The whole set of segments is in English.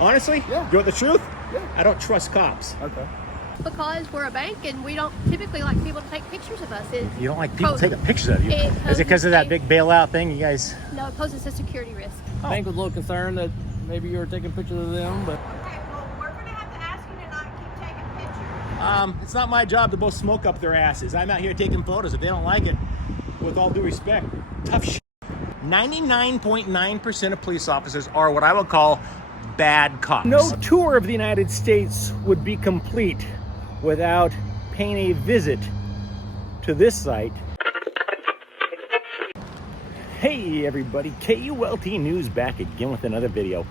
Honestly? Yeah. You want the truth? Yeah. I don't trust cops. Okay. Because we're a bank and we don't typically like people to take pictures of us. You don't like people taking pictures of you? It Is it because of that poses big bailout thing? You guys... No, it poses a security risk. The bank was a little concerned that maybe you were taking pictures of them, but... Okay, well, we're going to have to ask you to not keep taking pictures. It's not my job to blow smoke up their asses. I'm out here taking photos. If they don't like it, with all due respect, tough shit. 99.9% of police officers are what I would call bad cops. No tour of the United States would be complete without paying a visit to this site. Hey everybody, KULT News back again with another video.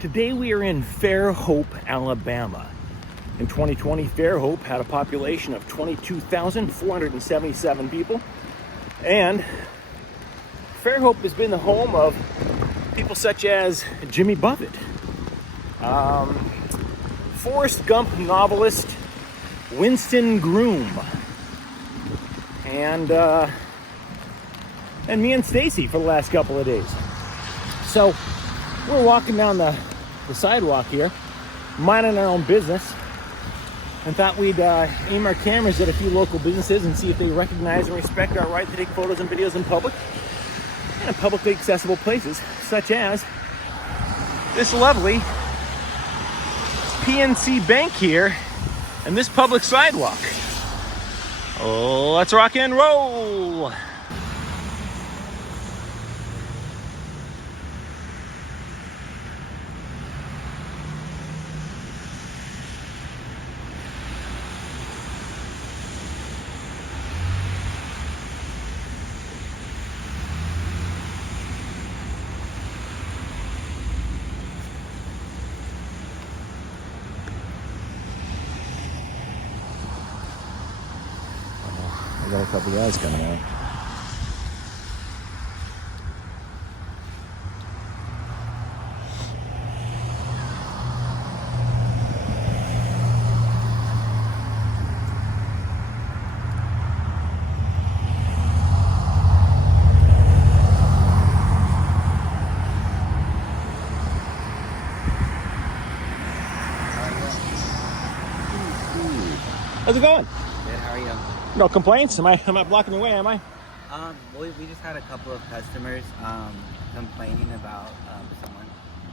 Today we are in Fairhope, Alabama. In 2020, Fairhope had a population of 22,477 people, and Fairhope has been the home of people such as Jimmy Buffett, Forrest Gump novelist Winston Groom, and me and Stacy for the last couple of days. So we're walking down the sidewalk here, minding our own business, and thought we'd aim our cameras at a few local businesses and see if they recognize and respect our right to take photos and videos in public and in publicly accessible places, such as this lovely PNC Bank here and this public sidewalk. Oh, let's rock and roll. I got a couple guys coming out. How's it going? Good, how are you? No complaints? Am I blocking the way, am I? We just had a couple of customers complaining about someone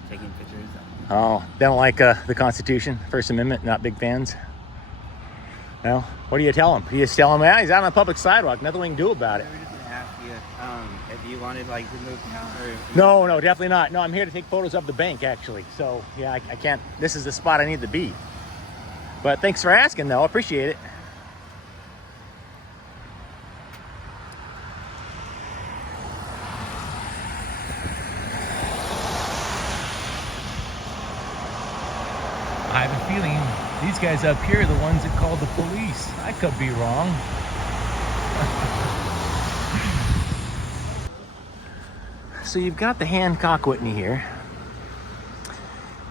taking pictures. Oh, they don't like the Constitution, First Amendment, not big fans? No? What do you tell them? You just tell them, yeah, he's out on a public sidewalk, nothing we can do about it. We were just going to ask you if you wanted like to move now or... No, definitely not. No, I'm here to take photos of the bank, actually. So, yeah, I can't, this is the spot I need to be. But thanks for asking, though. I appreciate it. I have a feeling these guys up here are the ones that called the police. I could be wrong. So you've got the Hancock Whitney here,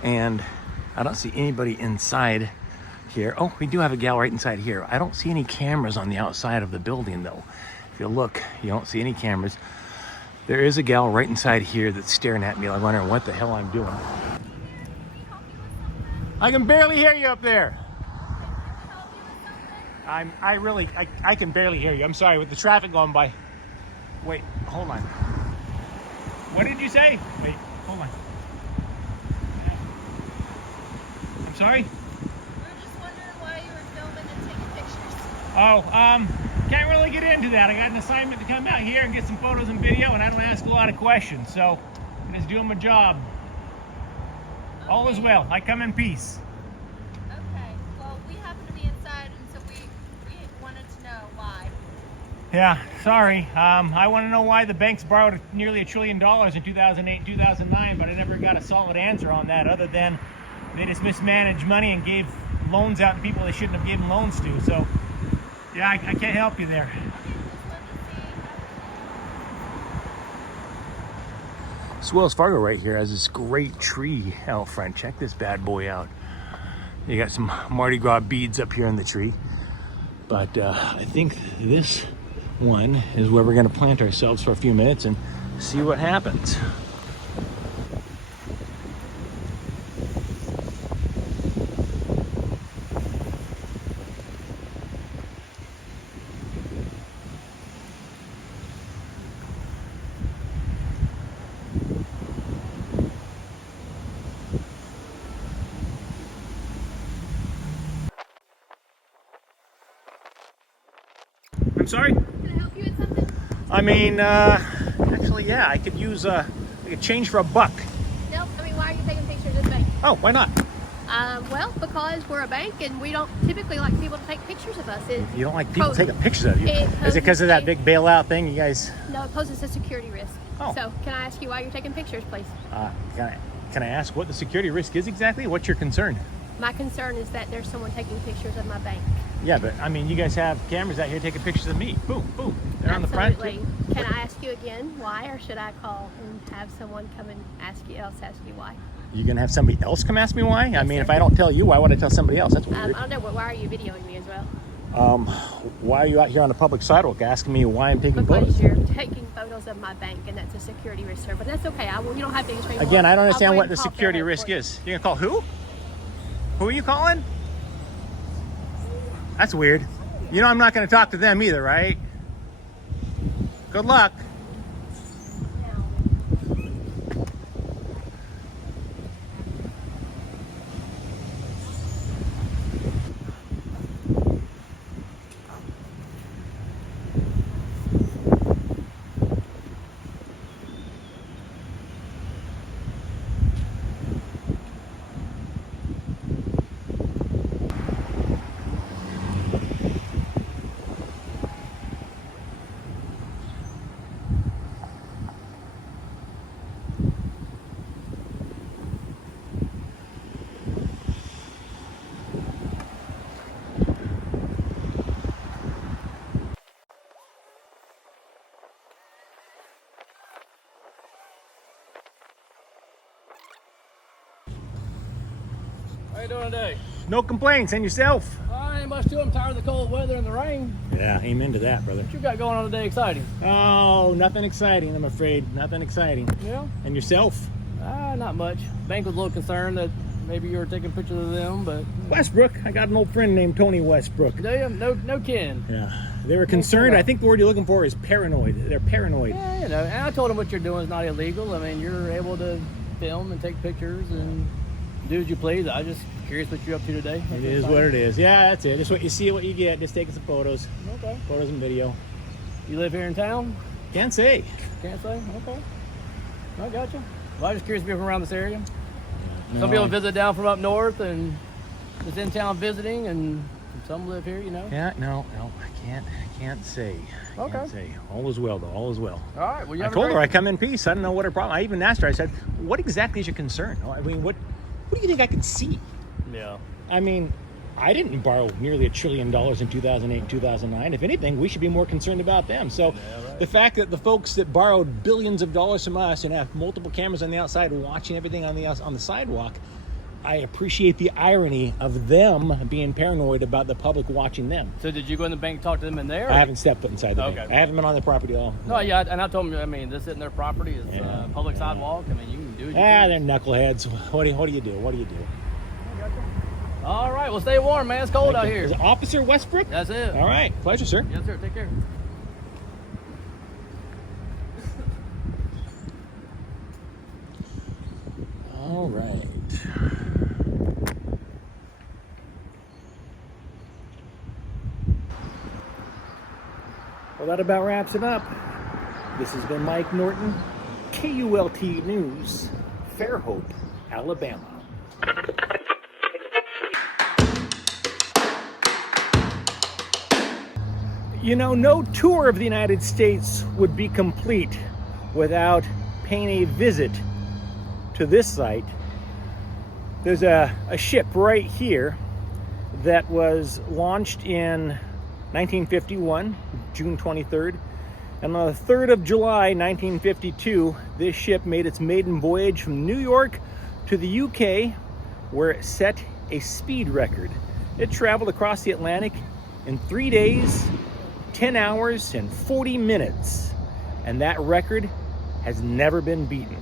and I don't see anybody inside here. Oh, we do have a gal right inside here. I don't see any cameras on the outside of the building though. If you look, you don't see any cameras. There is a gal right inside here that's staring at me. I'm wondering what the hell I'm doing. I can barely hear you up there. I can barely hear you. I'm sorry, with the traffic going by. Wait, hold on. What did you say? Wait, hold on. I'm sorry? Oh, can't really get into that. I got an assignment to come out here and get some photos and video, and I don't ask a lot of questions, so I'm just doing my job. Okay. All is well. I come in peace. Okay. Well, we happen to be inside, and so we wanted to know why. Yeah, sorry. I want to know why the banks borrowed nearly $1 trillion in 2008, 2009, but I never got a solid answer on that, other than they just mismanaged money and gave loans out to people they shouldn't have given loans to. So. Yeah, I can't help you there. So Wells Fargo right here has this great tree out front. Check this bad boy out. You got some Mardi Gras beads up here in the tree. But I think this one is where we're going to plant ourselves for a few minutes and see what happens. sorry? Can I help you with something? I mean, actually, yeah, I could use I could change for $1. Nope. I mean, why are you taking pictures of the bank? Oh, why not? Well, because we're a bank and we don't typically like people to take pictures of us. You don't like people taking pictures of you? It Is it because of that poses big bailout thing? You guys? No, it poses a security risk. Oh. So, can I ask you why you're taking pictures, please? Can I ask what the security risk is exactly? What's your concern? My concern is that there's someone taking pictures of my bank. Yeah, but I mean, you guys have cameras out here taking pictures of me. Boom, boom. They're on the front. Absolutely. Can I ask you again why, or should I call and have someone come and ask you why? You're gonna have somebody else come ask me why? I mean, sir. if I don't tell you, why would I tell somebody else? That's weird. I don't know, but why are you videoing me as well? Why are you out here on the public sidewalk asking me why I'm taking Because photos? you're taking photos of my bank, and that's a security risk, sir. But that's okay. You don't have to explain. Again, I don't understand I'll go what ahead the and call security Fairhope risk for you. is. You're gonna call who? Who are you calling? That's weird. You know I'm not gonna talk to them either, right? Good luck. How you doing today? No complaints, and yourself? I ain't much to. I'm tired of the cold weather and the rain. Yeah, amen to that, brother. What you got going on today exciting? Oh, nothing exciting, I'm afraid. Nothing exciting. Yeah? And yourself? Not much. Bank was a little concerned that maybe you were taking pictures of them, but... Westbrook. I got an old friend named Tony Westbrook. Do you? No kidding. Yeah. They were concerned. I think the word you're looking for is paranoid. They're paranoid. Yeah, you know, and I told them what you're doing is not illegal. I mean, you're able to film and take pictures and do as you please. I just curious what you're up to today. It is what it is. Yeah, that's it. Just what you see, what you get. Just taking some photos. Okay. Photos and video. You live here in town? Can't say. Can't say? Okay. I got you. Well, I'm just curious if you're from around this area. No. Some people visit down from up north and just in town visiting, and some live here, you know. Yeah, no, I can't say. I Okay. can't say. All is well, though. All is well. All right. Well, you I have a told her great- I come in peace. I don't know what her problem. I even asked her. I said, "What exactly is your concern? I mean, what do you think I could see?" Yeah. I mean, I didn't borrow nearly $1 trillion in 2008 and 2009. If anything, we should be more concerned about them. So right. the fact that the folks that borrowed billions of dollars from us and have multiple cameras on the outside watching everything on the sidewalk, I appreciate the irony of them being paranoid about the public watching them. So did you go in the bank and talk to them in there? I haven't stepped foot inside the bank. Okay. I haven't been on the property at all. No, yeah, and I told them, I mean, this isn't their property. It's Yeah, public yeah. sidewalk. I mean, you can do it. They're knuckleheads. What do you do? What do you do? All right. Well, stay warm, man. It's cold out here. Is it Officer Westbrook? That's it. All right. Pleasure, sir. Yes, sir. Take care. All right. Well, that about wraps it up. This has been Mike Norton, KULT News, Fairhope, Alabama. You know, no tour of the United States would be complete without paying a visit to this site. There's a ship right here that was launched in 1951, June 23rd. And on the 3rd of July, 1952, this ship made its maiden voyage from New York to the UK, where it set a speed record. It traveled across the Atlantic in 3 days, 10 hours, and 40 minutes. And that record has never been beaten.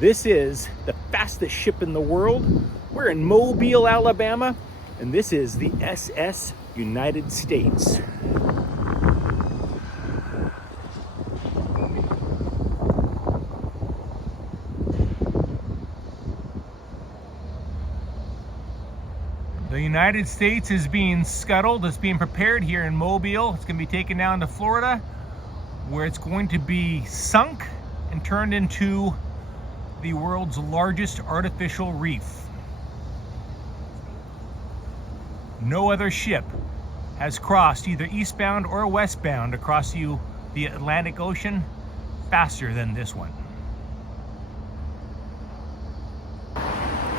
This is the fastest ship in the world. We're in Mobile, Alabama, and this is the SS United States. The United States is being scuttled. It's being prepared here in Mobile. It's going to be taken down to Florida, where it's going to be sunk and turned into the world's largest artificial reef. No other ship has crossed either eastbound or westbound across the Atlantic Ocean faster than this one.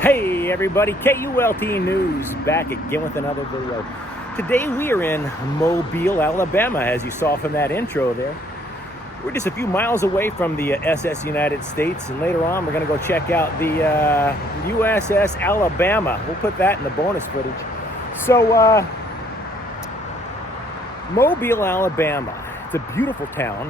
Hey everybody, KULT News back again with another video. Today we are in Mobile, Alabama, as you saw from that intro there. We're just a few miles away from the SS United States, and later on we're going to go check out the USS Alabama. We'll put that in the bonus footage. So, Mobile, Alabama. It's a beautiful town.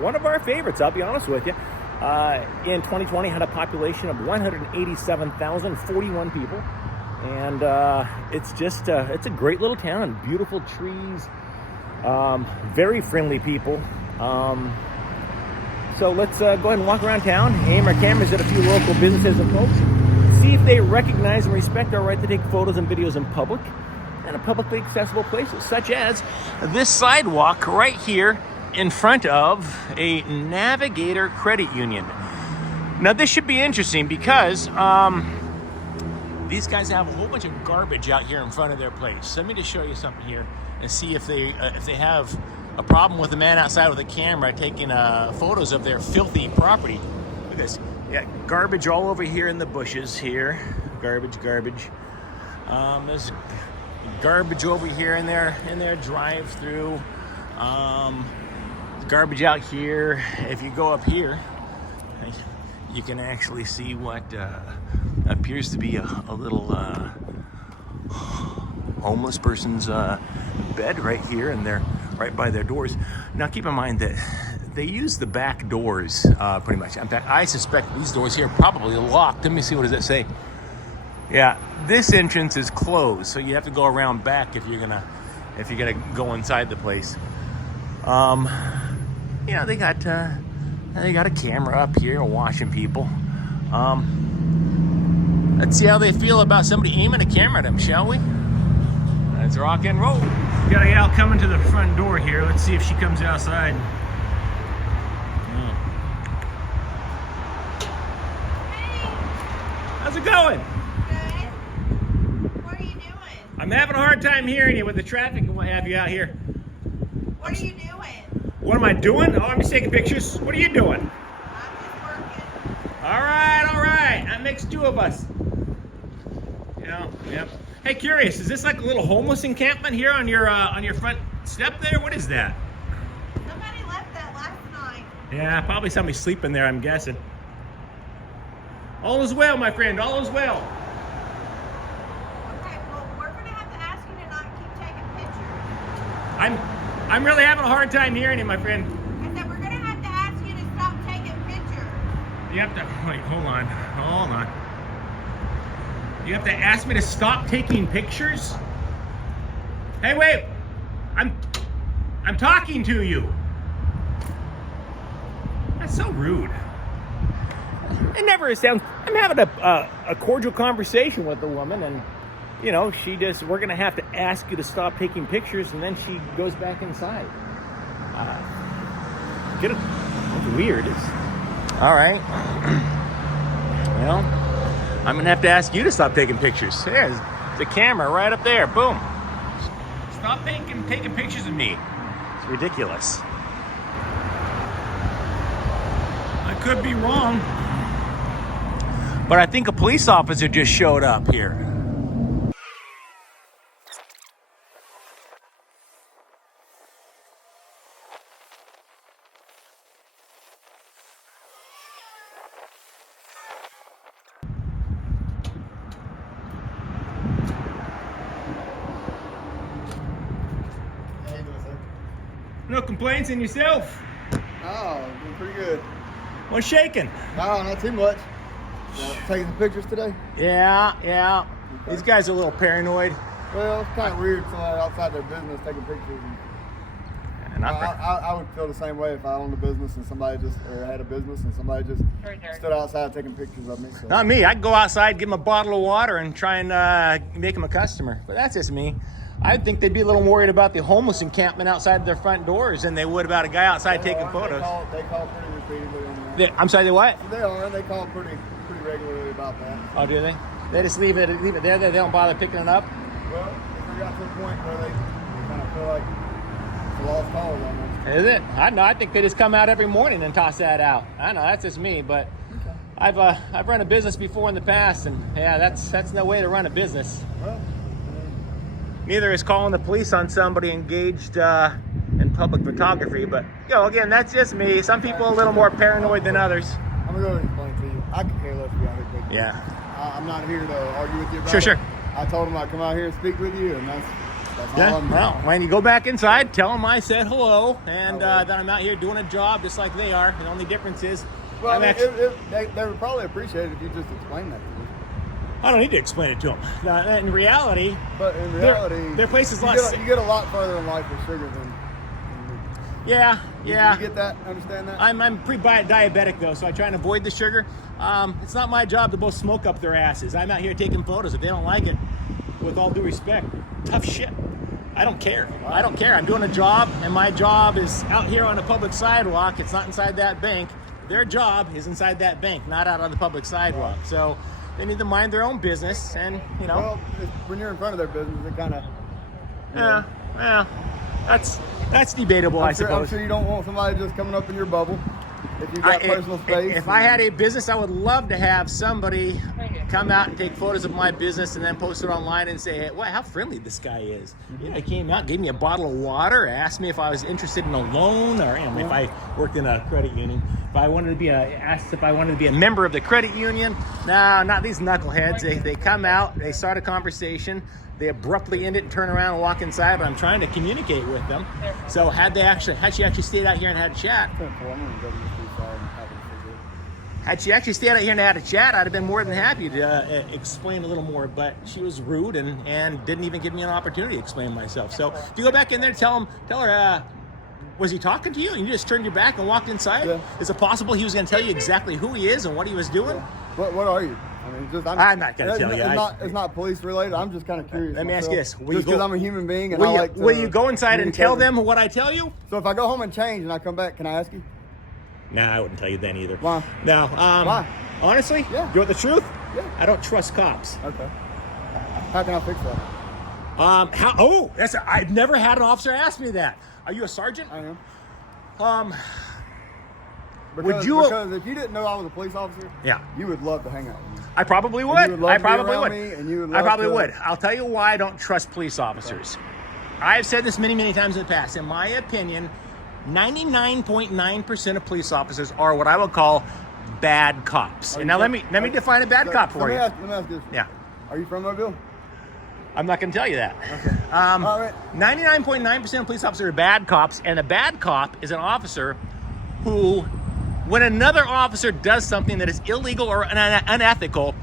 One of our favorites, I'll be honest with you. In 2020 had a population of 187,041 people. And it's just, it's a great little town. Beautiful trees, very friendly people. So let's go ahead and walk around town, aim our cameras at a few local businesses and folks, see if they recognize and respect our right to take photos and videos in public and in publicly accessible places, such as this sidewalk right here in front of a Navigator credit union. Now this should be interesting because these guys have a whole bunch of garbage out here in front of their place. Let me just show you something here and see if they have a problem with the man outside with a camera taking photos of their filthy property. Look at this. Yeah, garbage all over here in the bushes here. Garbage. There's garbage over here in their drive-through. Garbage out here. If you go up here, you can actually see what appears to be a little homeless person's bed right here, and they're right by their doors. Now keep in mind that they use the back doors pretty much. In fact, I suspect these doors here are probably locked. Let me see, what does it say? Yeah, this entrance is closed, so you have to go around back if you're gonna go inside the place. Yeah, they got a camera up here watching people. Let's see how they feel about somebody aiming a camera at them, shall we? Let's rock and roll. We got a gal coming to the front door here. Let's see if she comes outside. Hey, How's it going? good. What are you doing? I'm having a hard time hearing you with the traffic and what have you out here. What are you doing? What am I doing? Oh, I'm just taking pictures. What are you doing? I'm just working. All right. That makes two of us. Yeah, yep. Hey, curious, is this like a little homeless encampment here on your front step there? What is that? Somebody left that last night. Yeah, probably somebody sleeping there, I'm guessing. All is well, my friend, all is well. Okay, well, we're going to have to ask you to not keep taking pictures. I'm really having a hard time hearing you, my friend. I said we're going to have to ask you to stop taking pictures. You have to, wait, hold on. You have to ask me to stop taking pictures? Hey, wait, I'm talking to you. That's so rude. It never sounds, I'm having a cordial conversation with the woman, and you know, we're gonna have to ask you to stop taking pictures, and then she goes back inside. It's weird. All right. Well, I'm gonna have to ask you to stop taking pictures. There's the camera right up there. Boom. Stop taking pictures of me. It's ridiculous. I could be wrong, but I think a police officer just showed up here. No complaints in yourself? Oh, doing pretty good. What's shaking? No, not too much. Taking the pictures today? Yeah. Okay. These guys are a little paranoid. Well, it's kind of weird somebody outside their business taking pictures. And I would feel the same way if I owned a business and somebody had a business and somebody just stood outside taking pictures of me. So. Not me. I'd go outside, give them a bottle of water, and try and make them a customer. But that's just me. I think they'd be a little worried about the homeless encampment outside their front doors than they would about a guy outside taking photos. They call pretty repeatedly on that. I'm sorry, they what? They call pretty regularly about that. Oh, do they? They just leave it there. They don't bother picking it up. Well, if they got to the point where they kind of feel like it's a lost cause almost. Is it? I know. I think they just come out every morning and toss that out. I know that's just me, but okay. I've run a business before in the past, and yeah, that's no way to run a business. Well, neither is calling the police on somebody engaged in public photography. But again, that's just me. Some people are a little more paranoid than others. I'm gonna go ahead and explain to you. I could care less if you're out here taking Yeah. pictures. I'm not here to argue with you about Sure. it. I told him I'd come out here and speak with you, and that's all I'm doing. Well, when you go back inside, tell them I said hello, and that I'm out here doing a job just like they are. The only difference is, Well, they would probably appreciate it if you just explained that to me. I don't need to explain it to them. In reality, their place is less. You get a lot further in life with sugar than. Yeah. You get that? Understand that? I'm pre-diabetic though, so I try and avoid the sugar. It's not my job to blow smoke up their asses. I'm out here taking photos. If they don't like it, with all due respect, tough shit. I don't care. I don't care. I'm doing a job, and my job is out here on a public sidewalk. It's not inside that bank. Their job is inside that bank, not out on the public sidewalk. So they need to mind their own business, and Well, when you're in front of their business, it kind of. Yeah. That's debatable, I suppose. I'm sure you don't want somebody just coming up in your bubble. If you've got personal space. If I had a business, I would love to have somebody come out and take photos of my business and then post it online and say, hey, how friendly this guy is. He came out, gave me a bottle of water, asked me if I was interested in a loan, or if I worked in a credit union. Asked if I wanted to be a member of the credit union. No, not these knuckleheads. They come out, they start a conversation. They abruptly end it and turn around and walk inside, but I'm trying to communicate with them. So had she actually stayed out here and had a chat, I'd have been more than happy to explain a little more, but she was rude and didn't even give me an opportunity to explain myself. So if you go back in there, tell her, was he talking to you and you just turned your back and walked inside? Yeah. Is it possible he was going to tell you exactly who he is and what he was doing? Yeah. What are you? I mean, I'm not going to tell you. It's not police related. I'm just kind of curious. Let me ask you this. Just because I'm a human being and will you go inside and tell them what I tell you? So if I go home and change and I come back, can I ask you? No, I wouldn't tell you then either. Why? No. Why? Honestly? Yeah. You want the truth? Yeah. I don't trust cops. Okay. How can I fix that? I've never had an officer ask me that. Are you a sergeant? I am. Because if you didn't know I was a police officer, you would love to hang out with me. I probably would. I probably would. I'll tell you why I don't trust police officers. Okay. I've said this many, many times in the past. In my opinion, 99.9% of police officers are what I would call bad cops. And now let me define a bad cop for you. Let me ask this. Yeah. Are you from Mobile? I'm not going to tell you that. Okay. All right. 99.9% of police officers are bad cops, and a bad cop is an officer who, when another officer does something that is illegal or unethical,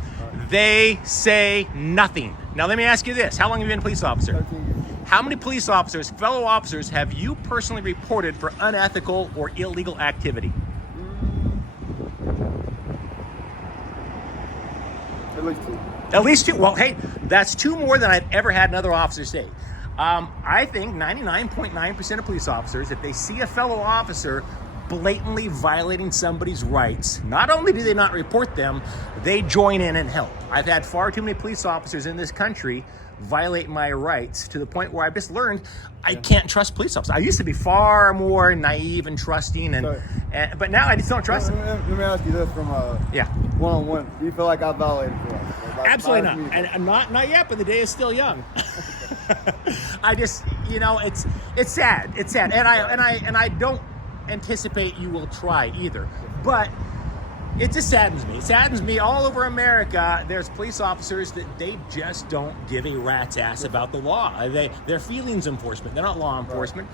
they say nothing. Now let me ask you this. How long have you been a police officer? 13 years. How many police officers, fellow officers, have you personally reported for unethical or illegal activity? At least 2. At least 2. Well, hey, that's 2 more than I've ever had another officer say. I think 99.9% of police officers, if they see a fellow officer blatantly violating somebody's rights, not only do they not report them, they join in and help. I've had far too many police officers in this country violate my rights to the point where I've just learned I can't trust police officers. I used to be far more naive and trusting, but now I just don't trust them. Let me ask you this from one-on-one. Do you feel like I've violated your rights? Absolutely not. And not yet, but the day is still young. I just, it's sad. It's sad. And I don't anticipate you will try either. But it just saddens me. It saddens me all over America. There's police officers that they just don't give a rat's ass about the law. They're feelings enforcement. They're not law enforcement.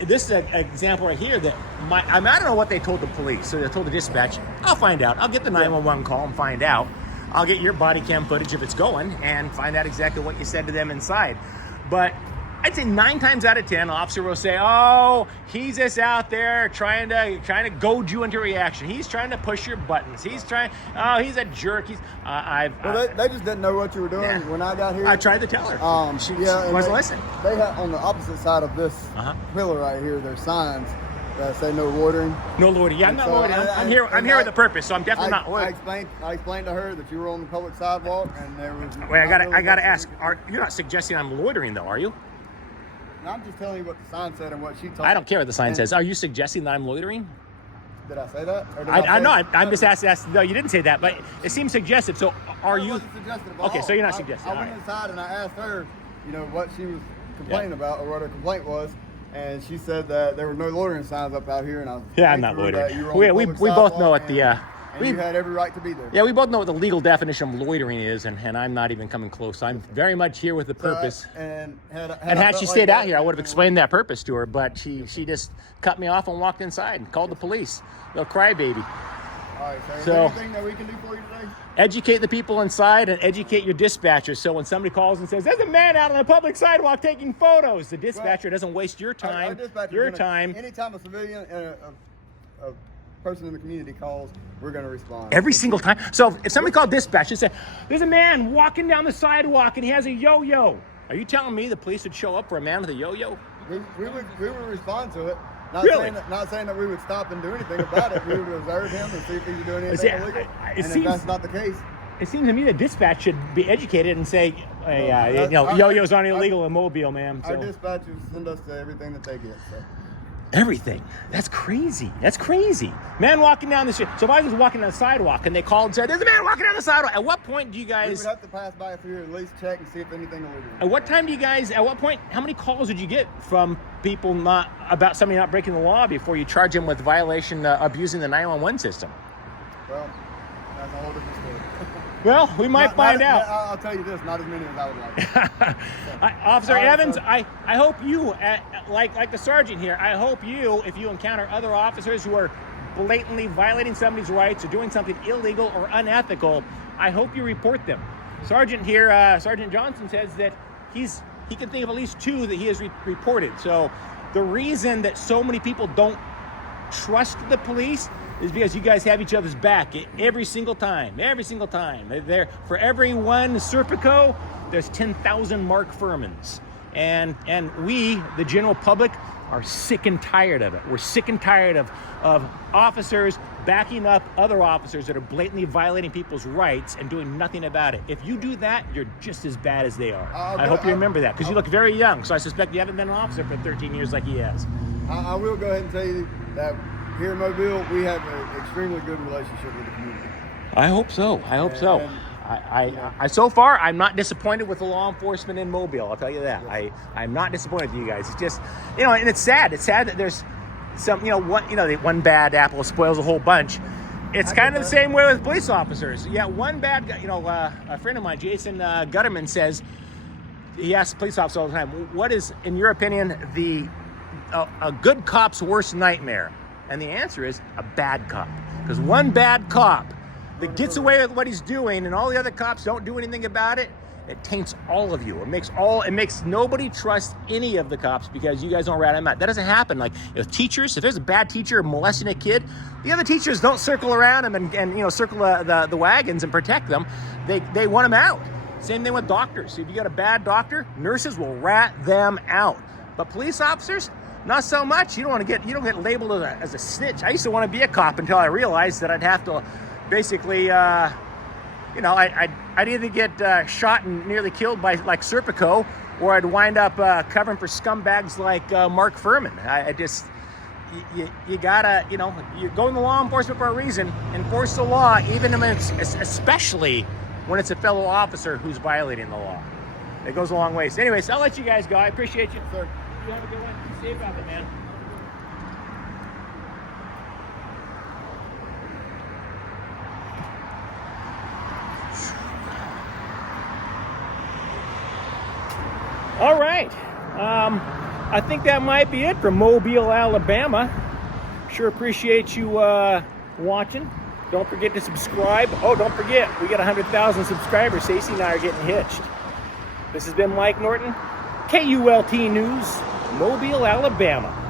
This is an example right here that I don't know what they told the police. So they told the dispatch, I'll find out. I'll get the 911 call and find out. I'll get your body cam footage if it's going and find out exactly what you said to them inside. But I'd say 9 times out of 10, officer will say, "Oh, he's just out there trying to goad you into reaction. He's trying to push your buttons. He's he's a jerk. He's." They just didn't know what you were doing when I got here. I tried to tell her. She wasn't listening. They had on the opposite side of this pillar right here. There's signs that say no loitering. No loitering. Yeah, I'm not loitering. I'm here with a purpose, so I'm definitely not loitering. I explained to her that you were on the public sidewalk, and there was. Wait, I gotta ask. You're not suggesting I'm loitering, though, are you? No, I'm just telling you what the sign said and what she told me. I don't care what the sign says. Are you suggesting that I'm loitering? Did I say that? Or did I know. I'm just asking. No, you didn't say that, but it seems suggestive. So are you? Wasn't suggestive at all. Okay, so you're not suggesting. I went inside and I asked her, what she was complaining about or what her complaint was, and she said that there were no loitering signs up out here, and I was I'm not loitering. We both know what the. You had every right to be there. Yeah, we both know what the legal definition of loitering is, and I'm not even coming close. I'm very much here with a purpose. Had she stayed out here, I would have explained that purpose to her, but she just cut me off and walked inside and called the police. Little crybaby. All right, so is there anything that we can do for you today? Educate the people inside and educate your dispatcher. So when somebody calls and says, "There's a man out on the public sidewalk taking photos," the dispatcher doesn't waste your time, time. Anytime a civilian and a person in the community calls, we're going to respond. Every single time. So if somebody called dispatch and said, "There's a man walking down the sidewalk and he has a yo-yo," are you telling me the police would show up for a man with a yo-yo? We would respond to it. Really? Not saying that we would stop and do anything about it. We would observe him and see if he was doing anything illegal. If that's not the case, it seems to me that dispatch should be educated and say, "Hey, yo-yos aren't illegal in Mobile, ma'am." So. Our dispatchers send us to everything that they get. So. Everything. That's crazy. Man walking down the street. So if I was walking down the sidewalk and they called and said, "There's a man walking down the sidewalk," at what point do you guys... We would have to pass by if we were at least check and see if anything illegal. At what time do you guys... At what point... How many calls would you get from people about somebody not breaking the law before you charge them with violation abusing the 911 system? Well, that's a whole different story. Well, we might find out. I'll tell you this, not as many as I would like. Officer Evans, I hope you, like the sergeant here, I hope you, if you encounter other officers who are blatantly violating somebody's rights or doing something illegal or unethical, I hope you report them. Sergeant here, Sergeant Johnson says that he can think of at least 2 that he has reported. So the reason that so many people don't trust the police is because you guys have each other's back every single time. There, for every one Serpico, there's 10,000 Mark Furmans. And we, the general public, are sick and tired of it. We're sick and tired of officers backing up other officers that are blatantly violating people's rights and doing nothing about it. If you do that, you're just as bad as they are. I hope you remember that, because you look very young, so I suspect you haven't been an officer for 13 years like he has. I will go ahead and tell you that here in Mobile, we have an extremely good relationship with the community. I hope so. I so far, I'm not disappointed with the law enforcement in Mobile. I'll tell you that. I'm not disappointed with you guys. It's just, and it's sad. It's sad that there's some, one bad apple spoils a whole bunch. It's kind of the same way with police officers. Yeah, one bad guy, a friend of mine, Jason Gutterman, says, he asks police officers all the time, what is, in your opinion, a good cop's worst nightmare? And the answer is a bad cop. Because one bad cop that gets away with what he's doing and all the other cops don't do anything about it, it taints all of you. It makes nobody trust any of the cops because you guys don't rat them out. That doesn't happen. Like if there's a bad teacher molesting a kid, the other teachers don't circle around them and circle the wagons and protect them. They want them out. Same thing with doctors. If you got a bad doctor, nurses will rat them out. But police officers, not so much. You don't get labeled as a snitch. I used to want to be a cop until I realized that I'd have to basically, I'd either get shot and nearly killed by like Serpico, or I'd wind up covering for scumbags like Mark Furman. You gotta, you're going to law enforcement for a reason. Enforce the law, even especially when it's a fellow officer who's violating the law. It goes a long ways. Anyways, I'll let you guys go. I appreciate you. Sir. You have a good one. Be safe out there, man. All right. I think that might be it from Mobile, Alabama. Sure appreciate you watching. Don't forget to subscribe. Oh, don't forget, we got 100,000 subscribers. Stacey and I are getting hitched. This has been Mike Norton, KULT News, Mobile, Alabama.